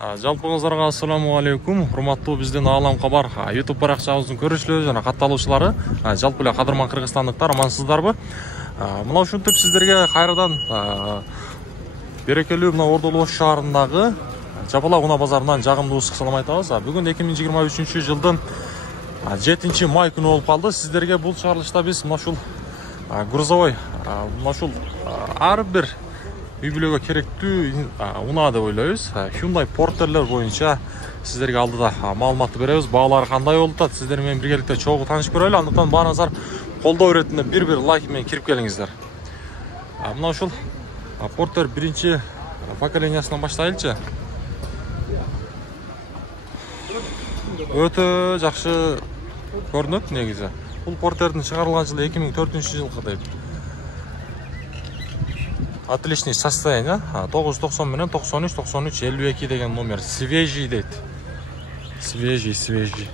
Жалпыңыздарга ассаламу алейкум. Урматтуу биздин Аалам Кабар YouTube баракчабыздын көрүүчүлөрү жана катталуучулары, жалпы эле кадырман кыргызстандыктар, амансыздарбы? Мына ушинтип сиздерге кайрадан берекелүү мына Ордолош шаарындагы Жапалак унаа базарынан жагымдуу ысык салам айтабыз. Бүгүн 2023 жылдын 7 май күнү болуп калды. Сиздерге бул чыгарылышта биз мына ушул грузовой, мына ушул ар бир үй бүлөгө керектүү унаа деп ойлойбуз. Hyundai Porter'ler боюнча сиздерге алдыда маалыматты беребиз. Баалары кандай болуп атат? Сиздер менен биргеликте чогуу таанышып көрөлү. Андыктан баарыңыздар колдоо иретинде бир лайк менен кирип келиңиздер. Мына ушул Porter биринчи поколениясынан баштайлычы. Өтө жакшы көрүнөт негизи. Бул Porter'дин чыгарылган жылы 2004-жылкы дейт. Отличный состояние. 990 менен 93 93 52 деген номер. Свежий дейт. Свежий.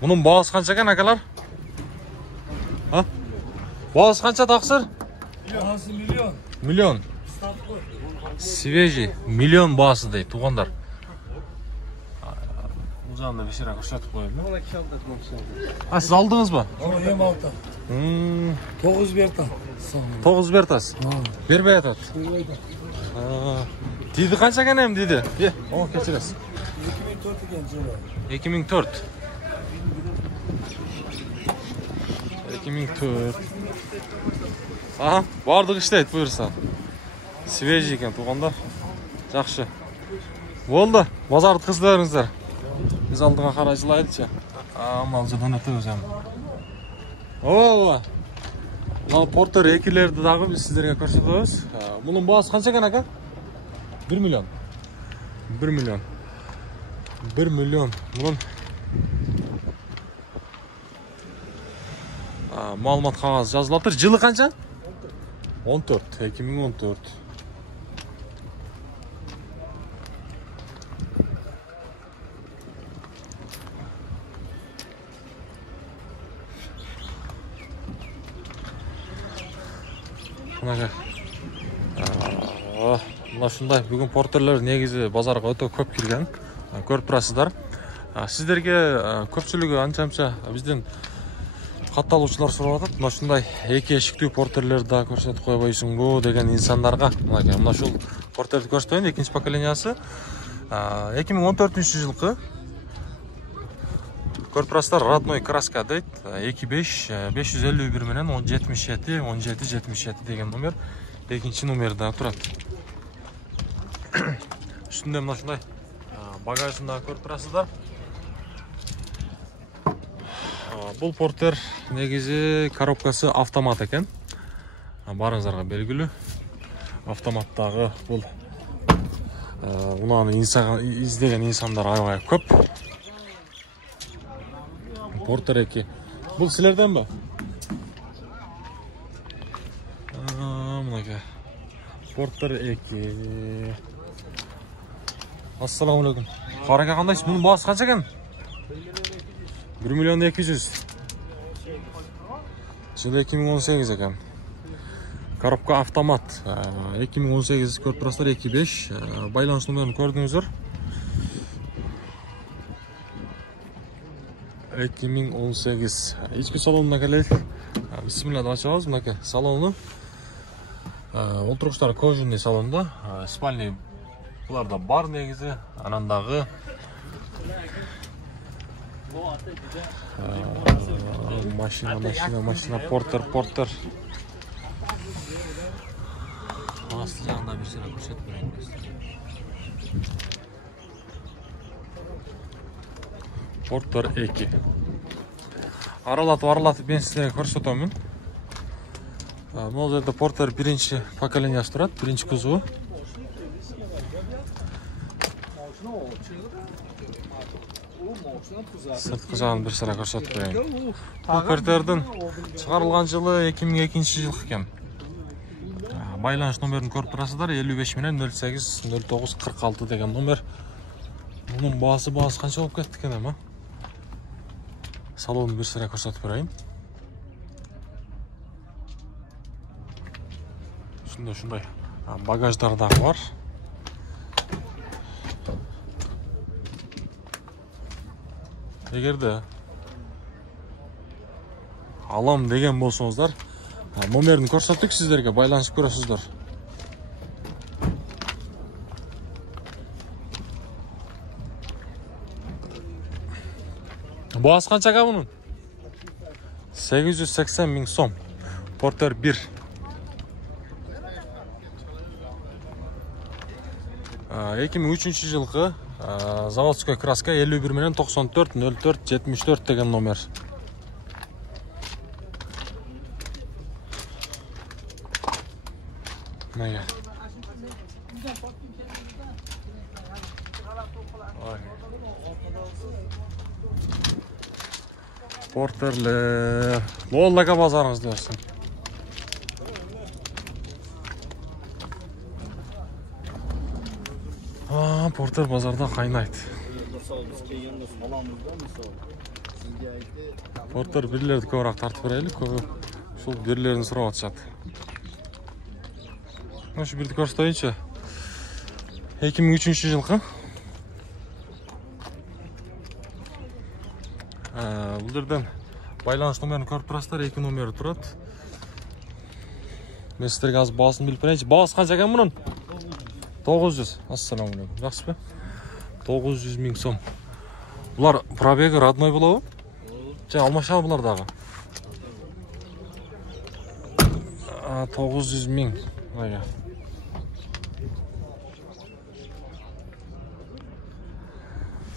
Мунун баасы канча экен акалар? Баасы канча таксыр? Баасы миллион. Миллион. Свежий. Миллион баасы дейт, туугандар. Бул жагында бешера көрсөтүп коелу. Сиз алдыңызбы? Эми алты. 9 берта. 9 бертас. Бербей атат. Диди канча экен эми диди? О, кечиресиз. 2004 экен жылы. 2004. 2004. Бардык иштейт буюрса. Свежий экен туугандар. Жакшы. Болду, базарды кызды бериңиздер. Биз алдыга карай жылайлычы. Мал жадан өтөбүз эми. Ооба. Мына Porter 2-лерди дагы биз сиздерге көрсөтөбүз. Мунун баасы канча экен ака? 1 миллион. 1 миллион. 1 миллион. Мунун маалымат кагазы жазылып атыр. Жылы канча? 14. 2014. Мына ушундай бүгүн Porter'ler негизи базарга өтө көп кирген. Көрүп турасыздар. Сиздерге көпчүлүгү анча биздин катталуучулар сурап атат. Мына ушундай эки эшиктүү Porter'lerди да көрсөтүп койбойсуңбу деген инсандарга. Мына ушул Porter'ди көрсөтөйүн, экинчи поколениясы. 2014-жылкы. Көрүп турасыздар, родной краска дейт. 25 551 менен 1077 1777 деген номер. Экинчи номерде турат. Үстүндө мына ушундай багажында көрүп турасыздар. Бул Porter негизи коробкасы автомат экен. Барыңыздарга белгилүү. Автоматтагы бул унааны издеген инсандар аябай көп. Porter 2. Бул силерденби? Мынакей. Porter 2. Ассаламу алейкум. Карака кандайсыз? Мунун баасы канча экен? 1 миллион 200. Жылы 2018 экен. Коробка автомат. 2018 көрүп турасыздар, 25. Байланыш номерин көрдүңүздөр. 2018. Ички салонуна келелик. Бисмилла деп ачабыз. Мынакей салону. Олтургучтар кожаный салонда. Спальный буларда бар негизи. Анан дагы машина Porter. Асты жагында бир сыра көрсөтүп берейин. Porter 2. Аралатып мен сизге көрсөтөмүн. Бул жерде Porter биринчи поколениясы турат, биринчи кузову. Сырткы жагын бир сыра көрсөтүп берейин. Бул Porter'дин чыгарылган жылы 2002-жыл экен. Байланыш номерин көрүп турасыздар, 55 менен 08 09 46 деген номер. Мунун баасы канча болуп кетти экен эми? Салонун бир сыра көрсөтүп берейин. Ушундай багаждар дагы бар. эгерде алам деген болсоңуздар, номерин көрсөттүк сиздерге, байланышып көрөсүздөр. Баасы канча bunun? 880 ming so'm. Porter 1. Ekim 3-cü жылғы заводской краска 51 менен 94 04 74 деген номер. Неге? Porterler. Lollaga bazarыңызды берсин. Porter bazarda kaynaydı. Porter birilerdi körak tartıp bereli, köpü şul birilerini surap atışat. Şu birdi көрсөтөйүнчү. 2003 жылкы. Бул жерден байланыш номерин көрүп турасыздар, 2 номери турат. Мен сиздерге азыр баасын билип берейинчи. Баасы канча экен мунун? 900. Ассаламу алейкум. Жакшысызбы? 900 ming so'm. Bular пробеги родной болобу? Же алмашабы булар дагы? 900 ming. Ага.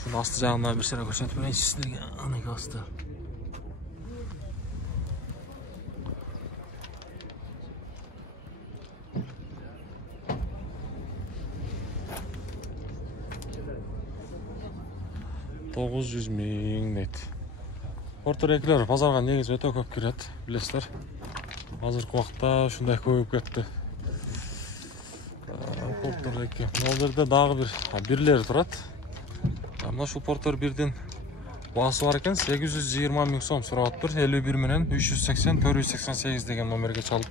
Şunu asты жагына bir sene көрсөтүп берейинчи сиздерге. Анакы асты. $900 ming deydi. Porter ekler pazarga негизи өтө көп кирет, билесиздер. Азыркы убакта ушундай көбөйүп кетти. Porter 2. Бул жерде дагы бирлери турат. Мына ушул Porter 1дин баасы бар экен, 820 ming so'm сурап атыптыр. 51 менен 380 488 деген номерге чалып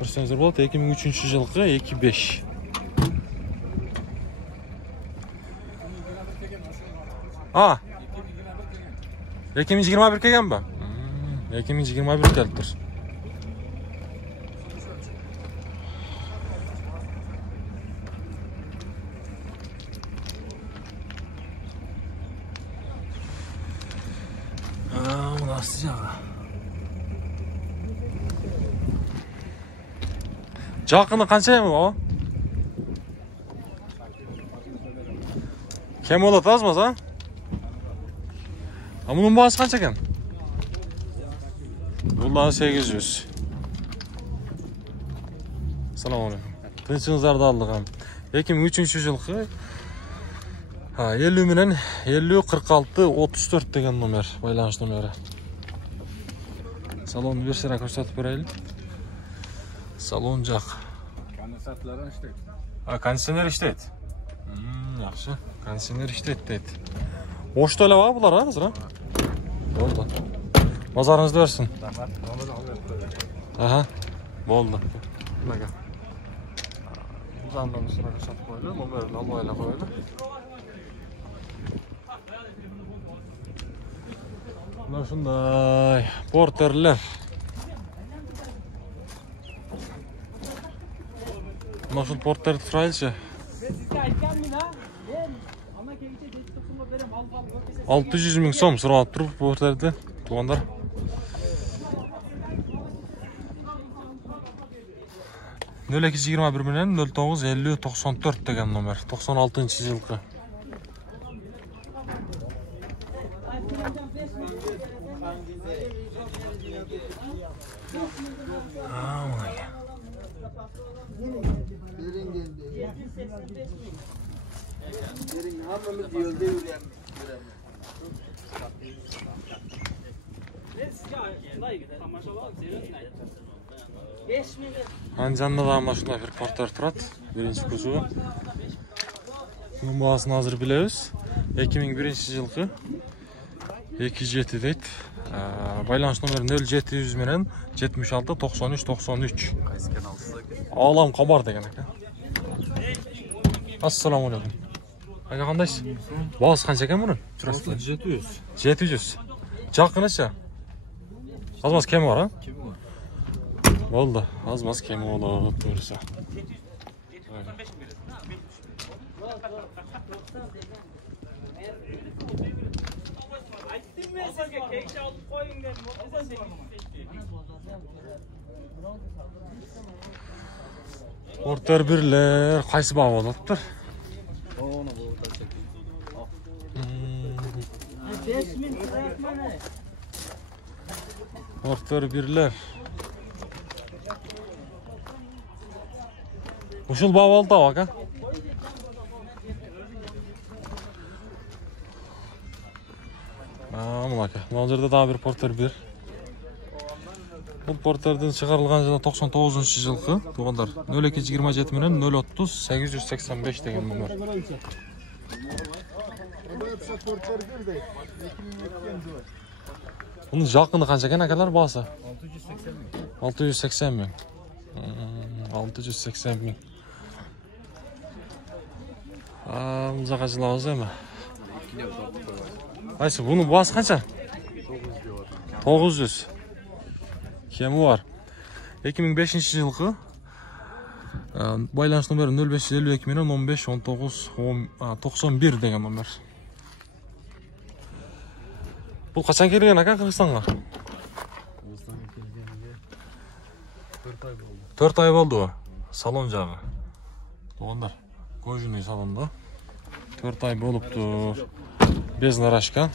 көрсөңүздөр болот. 2003 жылкы 25. Ha. 2021 kelgan bu. 2021 kelib tur. Bu nasıl ya? Жақыны қанша ем о? Кем болады аз маса? Мұның бағасы қанша екен? Бұл 800. Салам алейкум. Тынчыңыздарды алдық. 2003 жылғы 50 менен 50 46 34 деген номер, байланыш номері. Салон берсере көрсөтүп берейли. Salon jaq. Kondensatörler işleydi. Konditsioner işleydi. Yaxşı. Konditsioner işleydi deydi. Oşta ele var bular hazır ha? Oldu. Bazarınızda versin. Aha. Oldu. Nega. Uzandan sıra satıp koydu. Numaranı almayla koydu. Bunlar şunday. Porterler. Nasıl portları turaylıca? 600 ming so'm surap turib portlarda tuğanlar. Nöl 221 менен 09 50 94 деген номер. 96 жылкы. Анжанда да машина bir porter turат. Birinci kuzuvu. Bunun bağısını hazır biliriz. 2001 жылкы 27 deydi. Байланыш номері 0700 менен 76 93 93. Ağlam kabar деген ekan. Assalamu alaikum. Aka qandaysiz? Boğaz qancha ekan buni? Churasida 700. 700. Jaqinicha. Azmaz kemi var ha? Bo'ldi, azmaz kemi bo'ladi, to'g'risi. Porter birler qaysi bağı bo'lyaptir? Porter birler. Uşul bağı oldu aka. Mına aka. Mına жерде daha bir porter bir. Bu porterden çıkarılgan жылы 99-жылғы. Туғандар 0227 менен 030 885 деген номер. Bunun жақыны қанша екен акалар бағасы? 680 мың. 680 мың. Мұзаға жылауыз әмі. Айсы, бұның бағасы қанша? 900. Kemi var. 2005 жылғы. Байланыш номері 0552 менен 15 19 91 деген номер. Бұл қашан келген ака Қырғызстанға? 4 ай болды. Салон жағы. Оғандар. Кожаный салонда. 4 ай болып тұр. Без нарашка.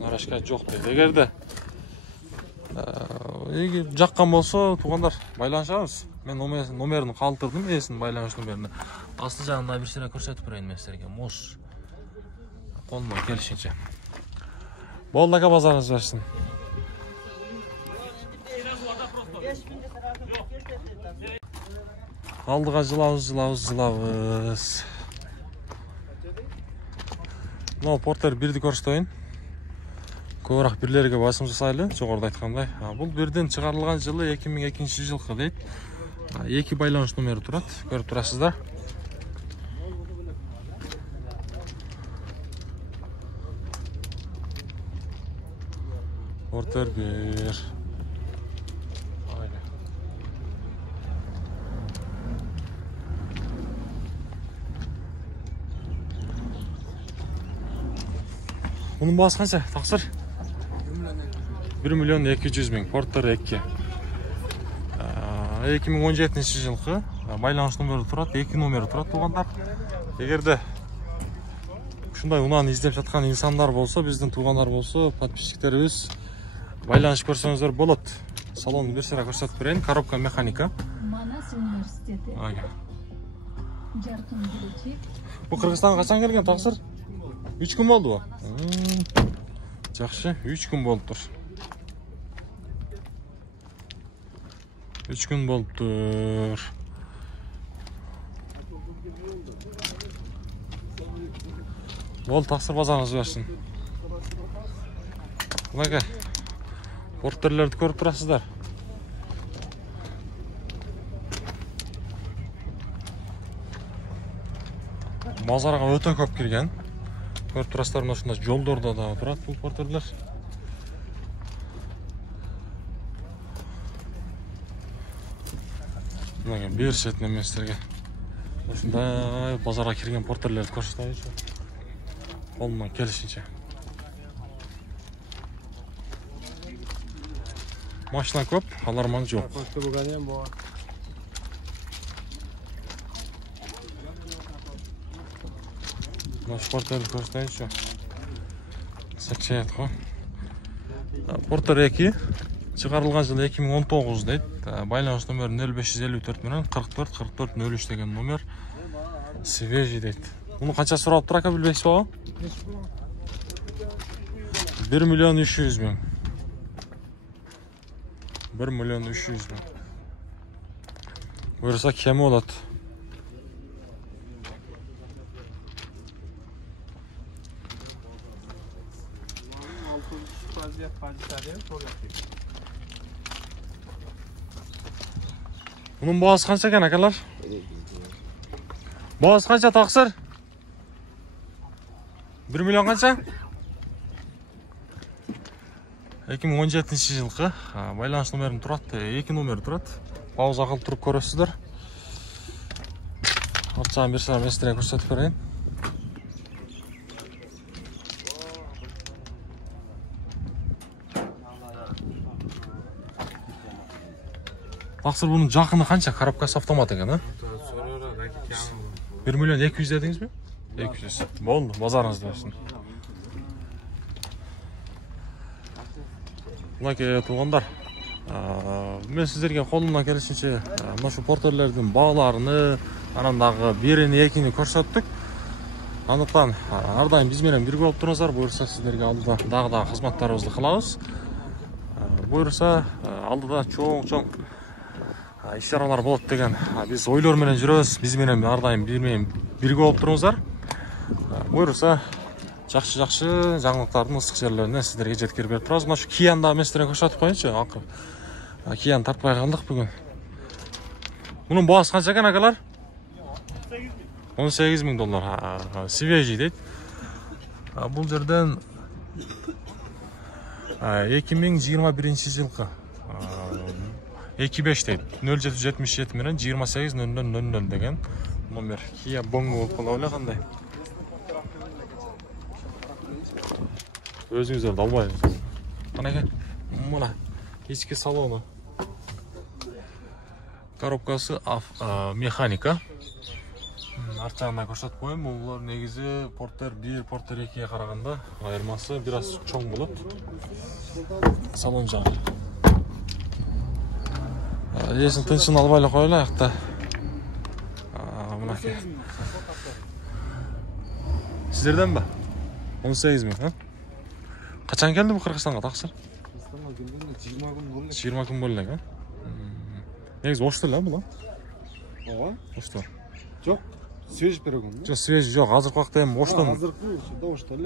Нарашка жоқ дейді. Егерде жаққан болса, туғандар байланышамыз. Мен номерін қалтырдым, есін байланыш номеріні. Асыл жағында бір сірі көрсетіп бірейін мен сіздерге. Мос. Қолыма келішінше. Болды ака, базарыңыз берсін. Алдыға жылауыз. Мынау портер бірді көрсетейін. Көбірек бірлерге басым жасайлы, жоғарыда айтқандай. Бұл бірден шығарылған жылы 2002 жылғы дейді. 2 байланыш номері тұрады, көріп тұрасыздар. Портер бір. Bunun бағасы қанша? Тақсыр? 1.200.000. Портер 2. 2017 жылғы байланыш номері тұрады, 2 номері тұрады туғандар. Егерде шундай унан издеп жатқан инсандар болса, біздің туғандар болса, подписчиктеріміз байланыш көрсеңіздер болады. Салон бір сыра көрсетіп берейін. Коробка механика. Манас университеті. Жарқын келешек. Бұл Қырғызстанға қашан келген Тақсыр? 3 күн болды ба? Жақсы, 3 күн болып тұр. 3 күн болып тұр. Бол, Тақсыр базарыңыз берсін. Бұлайға, порттерлерді көріп тұрасыздар. Базарға өте көп келген. Көріп тұрастар, мұнда жолдарда да тұрады бұл портерлер. Бер шетінен мен сіздерге осындай базарға келген портерлерді көрсетейін. Қолымнан келішінше. Машина көп, аларман жоқ. Наш портерді көрсетейін şu. Сәкшайет қой. Портер 2. Шығарылған жылы 2019 дейді. Байланыс номері 0554 менен 44-44-03 деген номер. Свежий дейді. Бұны қанша сұрап тұр ака, білбейсіз ба? 1.300.000. 1.300.000. Бұйырса кемі болады. Bunun boğaz kaç ekan akalar? Boğaz kaça Taqsir? 1 миллион қанша? 2017 жылғы байланыш номерім тұрады, 2 номер тұрады. Пауза қылып тұрып көресіздер. Артжағын берсілер местерге көрсетіп көрейін. Тақсыр бұның жақыны қанша? Коробкасы автомат екен, 1 миллион 200 дедіңіз бе? 200. Болды, базарыңызды өсін. Бұнеке туғандар, мен сіздерге қолымнан келісінше мұшы портерлердің бағаларыны, анандағы біріні, екіні көрсеттік. Андықтан, ардайым бізменен бірге болып тұрыңыздар, бұйырса сіздерге алдыда дағы қызматтарымызды қылауыз. Бұйырса алдыда чоң іс-шаралар болады деген біз ойларменен жүрөз, бізменен ардайым бірге болып тұрыңыздар. Бұйырса жақшы жаңалықтардың ыстық жерлеріне сіздерге жеткеріп беріп тұрасыз. Мына Киянда местерін көрсетіп қойыншы, ақыр. Киян тартпай қалдық бүгін. Бұның бағасы қанша екен ақалар? 18.000 доллар. Свежий дейді. Бұл жерден 2021 жылғы 25 дейді. 0777 менен 28.00 деген номер. Кия боңғы болып қала ойлы қандай? Өзіңіздерді албайыңыз. Қанеке? Мұна, ешкі салоны. Коробкасы механика. Арт жағына көрсетіп қойым. Бұлар негізі портер 1, портер 2-ге қарағанда айырмасы біраз чоң болады. Салон жағы. Есін тыншын албайлы қойлы аяқта. Мұнаке. Сіздерден ба? 18.000, Қачан келді бұл Қырғызстанға тақсыр? Қырғызстанға келгенде 20 күн болды. 20 күн болдың, Негіз оштыл, бұл? Оға? Оштыл. Жоқ, свеж берген. Жоқ, свеж жоқ, азырқы уақытта hem оштым. Азырқы, да оштыл,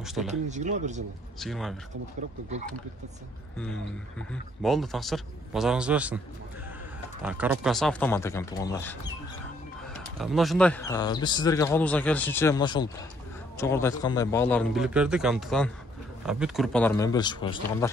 Оштыл. 2021 жылы. 21. Автомат коробка, гол комплектация. Болды, тақсыр. Базарыңыз берсін. Коробкасы автомат екен туғандар. Мұна шындай, біз сіздерге қолымыздан келішінше мұна шол жоғарыда айтқандай бағаларын біліп бердік, андықтан бүт группалармен бөлісіп қойыз туғандар.